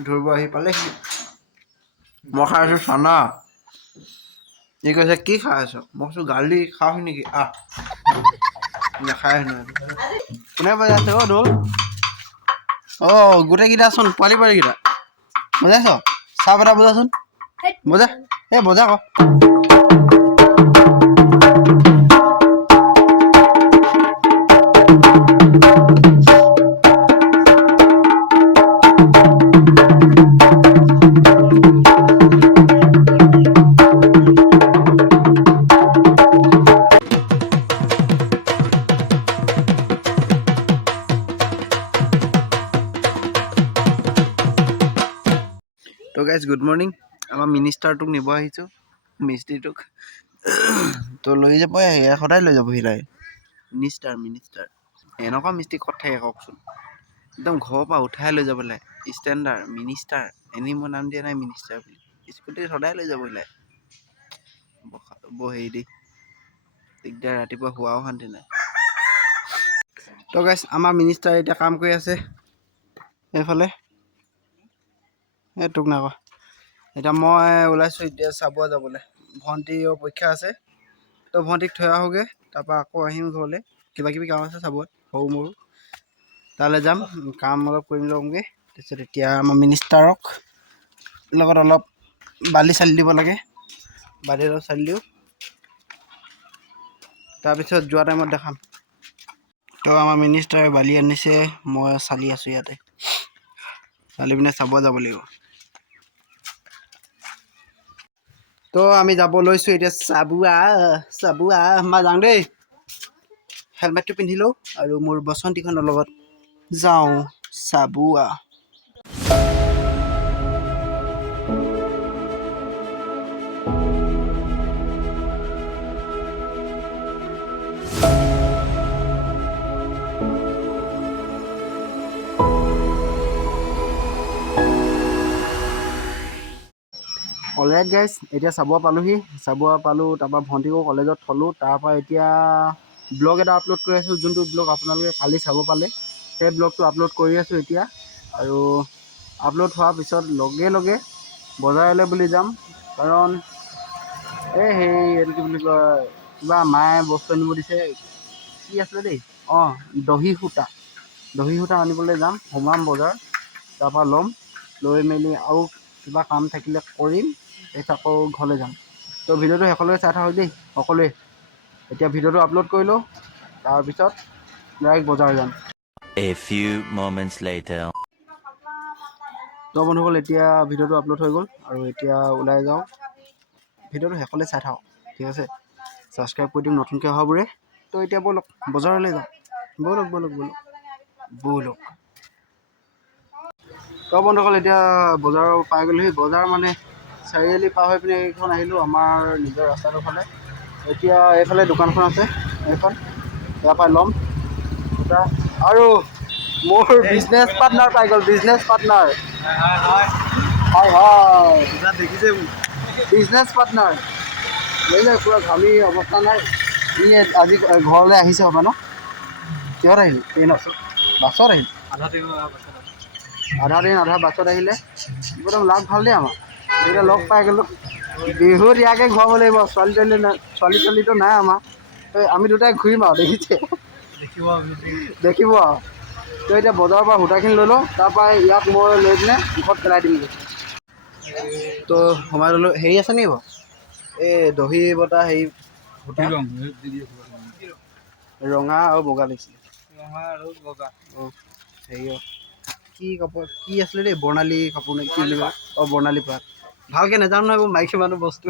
ধৰিব আহি পালেহি মই খাই আছোঁ চানা ই কৈছে কি খাই আছ মই কৈছোঁ গালি খাওঁ নেকি নাখায় হেনো কোনে বজাইছে অ' ঢোল গোটেইকেইটাচোন পোৱালি পোৱালিকেইটা বজাইছ চাপ এটা বজাচোন বজা বজা আকৌ তো গাইজ গুড মৰ্ণিং আমাৰ মিনিষ্টাৰটোক নিব আহিছোঁ মিস্ত্ৰীটোক তো লৈ যাব সদায় লৈ যাবহি লাগে মিনিষ্টাৰ এনেকুৱা মিস্ত্ৰী ক'ত থাকে কওকচোন একদম ঘৰৰ পৰা উঠাই লৈ যাব লাগে ষ্টেণ্ডাৰ্ড মিনিষ্টাৰ এনেই মই নাম দিয়া নাই মিনিষ্টাৰ বুলি স্কুটিত সদায় লৈ যাবহি লাগে হেৰি দি দিগদাৰ ৰাতিপুৱা শোৱাও শান্তি নাই তো গাইজ আমাৰ মিনিষ্টাৰ এতিয়া কাম কৰি আছে এইফালে তোক নাই কোৱা এতিয়া মই ওলাইছোঁ এতিয়া চাবুৱা যাবলৈ ভণ্টিৰ পৰীক্ষা আছে তো ভণ্টিক থৈ আহোঁগৈ তাৰপৰা আকৌ আহিম ঘৰলৈ কিবা কিবি কাম আছে চাবুৱাত সৰু মৰু তালৈ যাম কাম অলপ কৰি ল'মগৈ তাৰপিছত এতিয়া আমাৰ মিনিষ্টাৰক লগত অলপ বালি চালি দিব লাগে বালি অলপ চালি দিওঁ তাৰপিছত যোৱা টাইমত দেখাম তো আমাৰ মিনিষ্টাৰে বালি আনিছে মই চালি আছোঁ ইয়াতে চালি পিনে চাবুৱা যাব লাগিব তো আমি যাব লৈছোঁ এতিয়া চাবুৱা মই যাওঁ দেই হেলমেটটো পিন্ধি লওঁ আৰু মোৰ বসন্তীখনৰ লগত যাওঁ চাবুৱা অলৰাইট গাইজ এতিয়া চাবুৱা পালোঁহি চাবুৱা পালোঁ তাৰপৰা ভণ্টিকো কলেজত থলোঁ তাৰপৰা এতিয়া ব্লগ এটা আপলোড কৰি আছোঁ যোনটো ব্লগ আপোনালোকে কালি চাব পালে সেই ব্লগটো আপলোড কৰি আছোঁ এতিয়া আৰু আপলোড হোৱাৰ পিছত লগে লগে বজাৰলৈ বুলি যাম কাৰণ এইটো কি বুলি কয় কিবা মায়ে বস্তু আনিব দিছে কি আছিলে দেই দহি সূতা আনিবলৈ যাম সোমাম বজাৰ তাৰপৰা ল'ম লৈ মেলি আৰু কিবা কাম থাকিলে কৰিম তাৰপিছত আকৌ ঘৰলৈ যাম তো ভিডিঅ'টো শেষলৈকে চাই থাকক দেই সকলোৱে এতিয়া ভিডিঅ'টো আপলোড কৰি লওঁ তাৰপিছত ডাইৰেক্ট বজাৰ যাম A few moments later তো বন্ধুসকল এতিয়া ভিডিঅ'টো আপলোড হৈ গ'ল আৰু এতিয়া ওলাই যাওঁ ভিডিঅ'টো শেষলৈ চাই থাকক ঠিক আছে ছাবস্ক্ৰাইব কৰি দিম নতুনকৈ অহাবোৰে তো এতিয়া ব'লক বজাৰলৈ যাওঁ ব'লক তো বন্ধুসকল এতিয়া বজাৰৰ পাই গ'লোহি বজাৰ মানে চাৰিআলি পাৰ হৈ পিনে এইখন আহিলোঁ আমাৰ নিজৰ ৰাস্তাটোৰ ফালে এতিয়া এইফালে দোকানখন আছে এইখন ইয়াৰ পৰা ল'ম দুটা আৰু মোৰ বিজনেছ পাৰ্টনাৰ পাই গ'ল বিজনেছ পাৰ্টনাৰ দেখিছে বিজনেছ পাৰ্টনাৰ লৈ যায় পূৰা ঘামি অৱস্থা নাই ই আজি ঘৰলৈ আহিছে হ'ব ন কিহত আহিল ট্ৰেইনত বাছত আহিল আধা বাছত আহিলে একদম লাভ ভাল দেই আমাৰ এতিয়া লগ পাই গ'লোঁ বিহুত ইয়াকে ঘূৰাব লাগিব ছোৱালীটো নাই আমাৰ আমি দুটাই ঘূৰিম আৰু দেখিব আৰু তো এতিয়া বজাৰৰ পৰা সূতাখিনি লৈ লওঁ তাৰপৰা ইয়াক মই লৈ পিনে ঘৰত পেলাই দিমগৈ তো সোমাই ল'লোঁ হেৰি আছে নেকি বাৰু এই দহি বটা হেৰি সূতা ৰঙা আৰু বগা লাগিছিলে হেৰি কি কাপোৰ কি আছিলে দেই বৰ্ণালী কাপোৰ নে কি বুলি কয় বৰ্ণালী পাট ভালকৈ নাজানো নহয় এইবোৰ মাইকী মানুহ বস্তু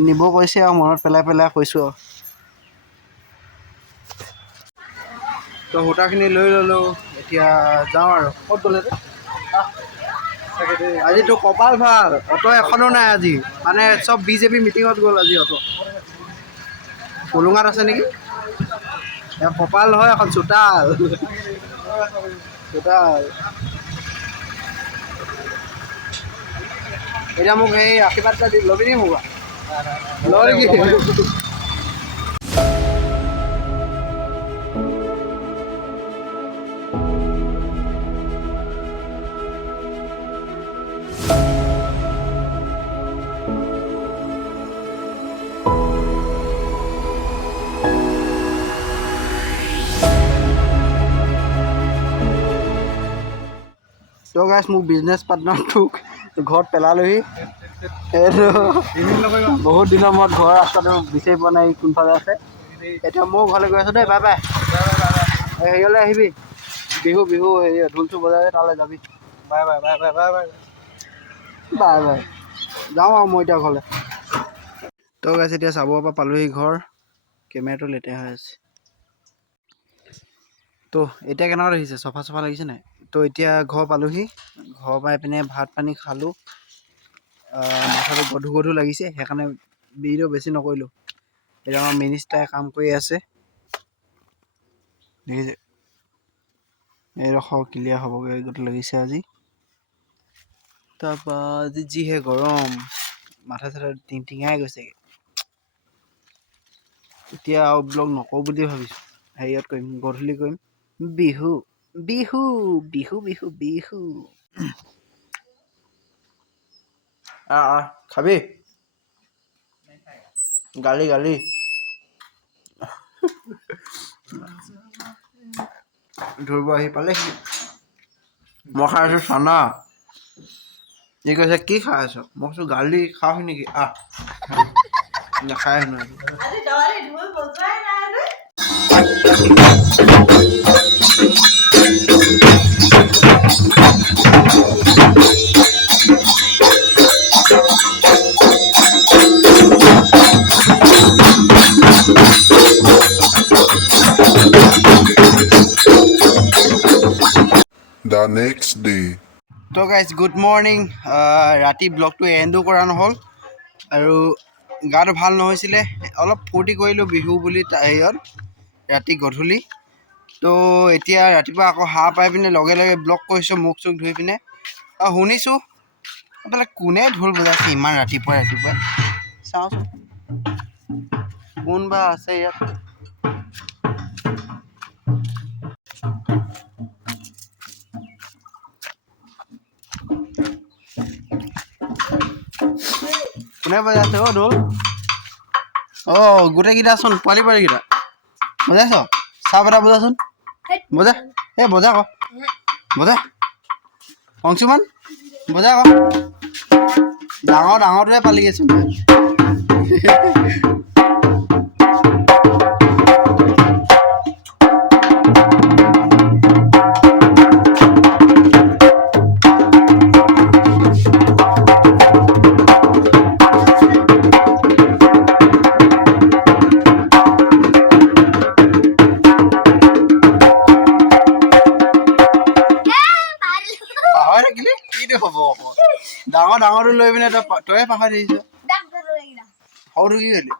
নিব কৈছে আৰু মনত পেলাই কৈছোঁ আৰু তো সূতাখিনি লৈ ল'লোঁ এতিয়া যাওঁ আৰু ক'ত গ'লে আজিতো কপাল ভাল অটো এখনো নাই আজি মানে চব বিজেপি মিটিঙত গ'ল আজি অটো হোলোঙাত আছে নেকি কপাল নহয় এখন চোতাল এতিয়া মোক সেই আশীৰ্বাদ এটা দি ল'বি নেকি মোক লয় নেকি তো গাইছ মোক বিজনেছ পাৰ্টনাৰটোক ঘৰত পেলালোহি এইটো বহুত দিনৰ মূৰত ঘৰৰ ৰাস্তাটো বিচাৰি পোৱা নাই কোনফালে আছে এতিয়া ময়ো ঘৰলৈ গৈ আছোঁ দেই বাই বাই হেৰিয়লৈ আহিবি বিহু বিহু হেৰি ঢোল চোল বজাই তালৈ যাবি bye bye bye bye bye bye bye bye যাওঁ আৰু মই এতিয়া ঘৰলৈ তো গাইছ এতিয়া চাবৰ পৰা পালোহি ঘৰ কেমেৰাটো লেতেৰা হৈ আছে তো এতিয়া কেনেকুৱা লাগিছে চফা চফা লাগিছে নাই তো এতিয়া ঘৰ পালোহি ঘৰ পাই পিনে ভাত পানী খালোঁ মাথাটো গধু গধু লাগিছে সেইকাৰণে ভিডিঅ' বেছি নকৰিলোঁ এতিয়া আমাৰ মিনিষ্টাৰে কাম কৰি আছে দেখিছে এই ৰখ ক্লিয়াৰ হ'বগৈ গধু লাগিছে আজি তাৰপৰা আজি যিহে গৰম মাথা চাথা টিঙাই গৈছেগৈ এতিয়া আৰু ব্লগ নকৰোঁ বুলি ভাবিছোঁ হেৰিয়ত কৰিম গধূলি কৰিম বিহু বিহু বিহু বিহু বিহু খাবি গালি গালি ধৰিব আহি পালেহি মই খাই আছোঁ চানা ই কৈছে কি খাই আছ মই কৈছোঁ গালি খাওঁ নেকি নাখায় হেনো The next day. তো গাইজ গুড মৰ্ণিং ৰাতি ব্লগটো এণ্ডো কৰা নহ'ল আৰু গাটো ভাল নহৈছিলে অলপ ফূৰ্তি কৰিলোঁ বিহু বুলি হেৰিয়ত ৰাতি গধূলি তো এতিয়া ৰাতিপুৱা আকৌ সাৰ পাই পিনে লগে লগে ব্লগ কৰিছোঁ মুখ চুখ ধুই পিনে শুনিছোঁ এইফালে কোনে ঢোল বজাইছে ইমান ৰাতিপুৱাই ৰাতিপুৱাই চাওঁচোন কোনবা আছে ইয়াত কোনে বজাইছে ঢোল গোটেইকেইটাচোন পোৱালি পোৱালিকেইটা বজাইছ চাহ এটা বজাচোন বজা বজা আকৌ বজা অংশুমান বজা আকৌ ডাঙৰটোৱে পালি গৈছোঁ ডাঙৰটো লৈ পিনে তই পাহৰি থাকিছ সৰুটো কি কৰিলি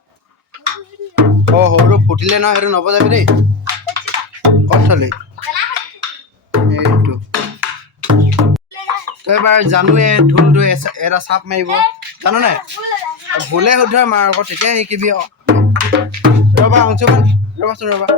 সৰুটো ফুটিলে নহয় সেইটো নবজাবি দেই ক'ত থলি এইটো তই এবাৰ জানোৱে ঢোলটো এটা চাপ মাৰিব জানো নাই ভুলে শুদ্ধ মাৰ আকৌ তেতিয়া শিকিবি আৰু ৰ'বা অংশুমান ৰ'বাচোন ৰ'বা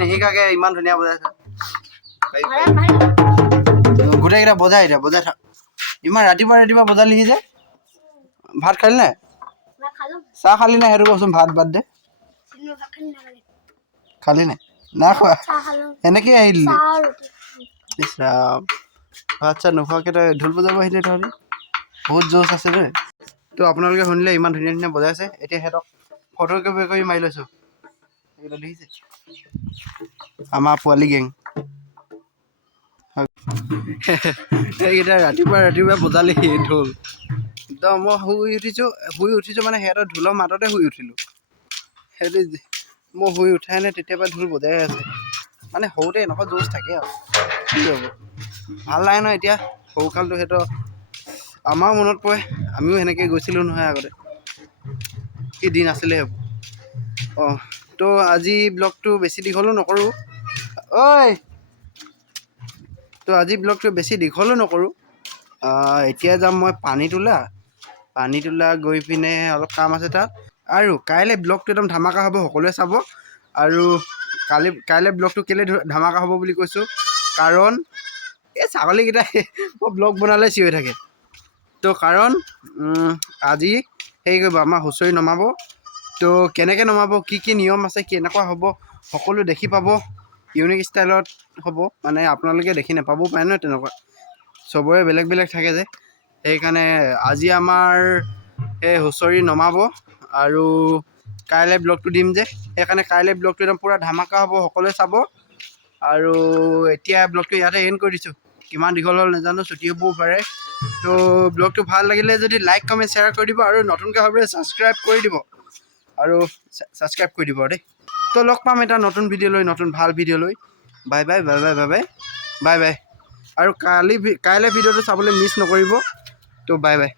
নিশিকাকে ইমান ধুনীয়া বজাইছা গোটেইকেইটা বজাই এতিয়া বজাই থাক ইমান ৰাতিপুৱা বজালিহি যে ভাত খালি নাই চাহ খালি নাই সেইটো কচোন ভাত বাদ দে খালি নাই না খোৱা এনেকেই আহিলি ভাত চাহ নোখোৱাকৈ তই ঢোল বজাব আহিলে তহঁতি বহুত জোচ আছে দেই তো আপোনালোকে শুনিলে ইমান ধুনীয়া ধুনীয়া বজাইছে এতিয়া সিহঁতক ফটো কৰি মাৰি লৈছোঁ দেখিছে আমাৰ পোৱালি গেং এইকেইটা ৰাতিপুৱা বজালি ঢোল একদম মই শুই উঠিছোঁ মানে সিহঁতৰ ঢোলৰ মাততে শুই উঠিলোঁ সেইটো মই শুই উঠাই নাই তেতিয়াবা ঢোল বজাই আছে মানে সৰুতে এনেকুৱা জোচ থাকে আৰু কি হ'ব ভাল লাগে ন এতিয়া সৰুকালটো সিহঁতৰ আমাৰ মনত পৰে আমিও সেনেকৈ গৈছিলোঁ নহয় আগতে কি দিন আছিলে সেইবোৰ তো আজি ব্লগটো বেছি দীঘলো নকৰোঁ ঐ তো আজি ব্লগটো বেছি দীঘলো নকৰোঁ এতিয়া যাম মই পানী তোলা গৈ পিনে অলপ কাম আছে তাত আৰু কাইলৈ ব্লগটো একদম ধামাকা হ'ব সকলোৱে চাব আৰু কাইলৈ ব্লগটো কেলৈ ধামাকা হ'ব বুলি কৈছোঁ কাৰণ এই ছাগলীকেইটাই মই ব্লগ বনালে চিঞৰি থাকে তো কাৰণ আজি হেৰি কৰিব আমাৰ হুঁচৰি নমাব তো কেনেকৈ নমাব কি নিয়ম আছে কেনেকুৱা হ'ব সকলো দেখি পাব ইউনিক ষ্টাইলত হ'ব মানে আপোনালোকে দেখি নাপাবও পাৰে নহয় তেনেকুৱা চবৰে বেলেগ বেলেগ থাকে যে সেইকাৰণে আজি আমাৰ এই হুঁচৰি নমাব আৰু কাইলৈ ব্লগটো দিম যে সেইকাৰণে কাইলৈ ব্লগটো একদম পূৰা ধামাকা হ'ব সকলোৱে চাব আৰু এতিয়া ব্লগটো ইয়াতে এণ্ড কৰি দিছোঁ কিমান দীঘল হ'ল নাজানো ছুটি হ'বও পাৰে তো ব্লগটো ভাল লাগিলে যদি লাইক কমেণ্ট শ্বেয়াৰ কৰি দিব আৰু নতুনকৈ ভাবে ছাবস্ক্ৰাইব কৰি দিব আৰু ছাবস্ক্ৰাইব কৰি দিব দেই তো লগ পাম এটা নতুন ভিডিঅ' লৈ নতুন ভাল ভিডিঅ' লৈ bye bye bye bye bye bye bye bye আৰু কাইলৈ ভিডিঅ'টো চাবলৈ মিছ নকৰিব তো বাই বাই